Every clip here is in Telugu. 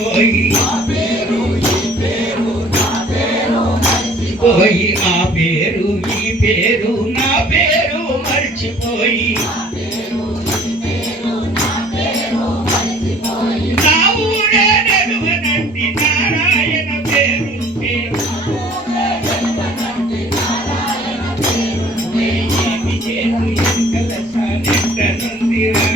మర్చిపోయి పోయి ఆ పేరు ఈ పేరు నా పేరు మర్చిపోయి నా ఊరే నెలువనంటి నారాయణ పేరు ఏమి చేరు ఎంకల సానెట్టనుందిరా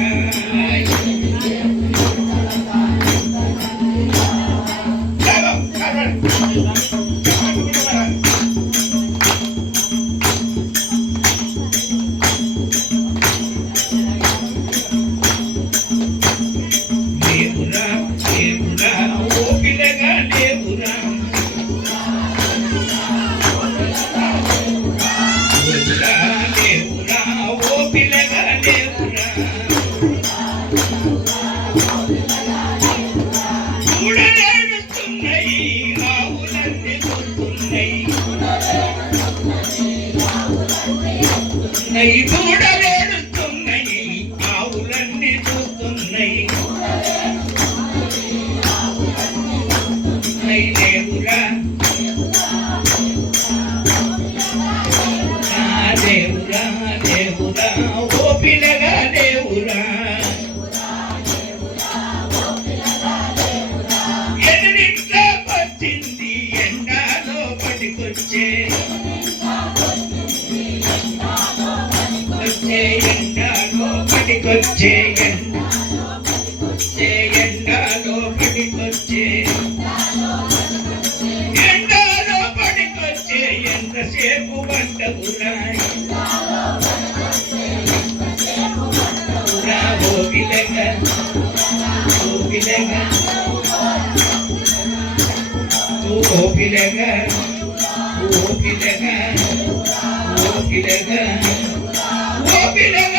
దూడలేడుతున్నాయి ఆవులన్నీ చూస్తున్నాయి దేవురా దేవురా దేవురా ఓ పిల్లగా దేవురా ఎదురింట్లో వచ్చింది ఎండాలో పట్టుకొచ్చే ఎండాలో పట్టుకొచ్చే ఎండాలో పట్టుకొచ్చే ఎండాలో పట్టుకొచ్చే ఎంతసేపు వంటకురా ఓపిలగా ఓపిలగా ఓపిలగా ఓపిలగా ఓపిలగా ఓపిలగా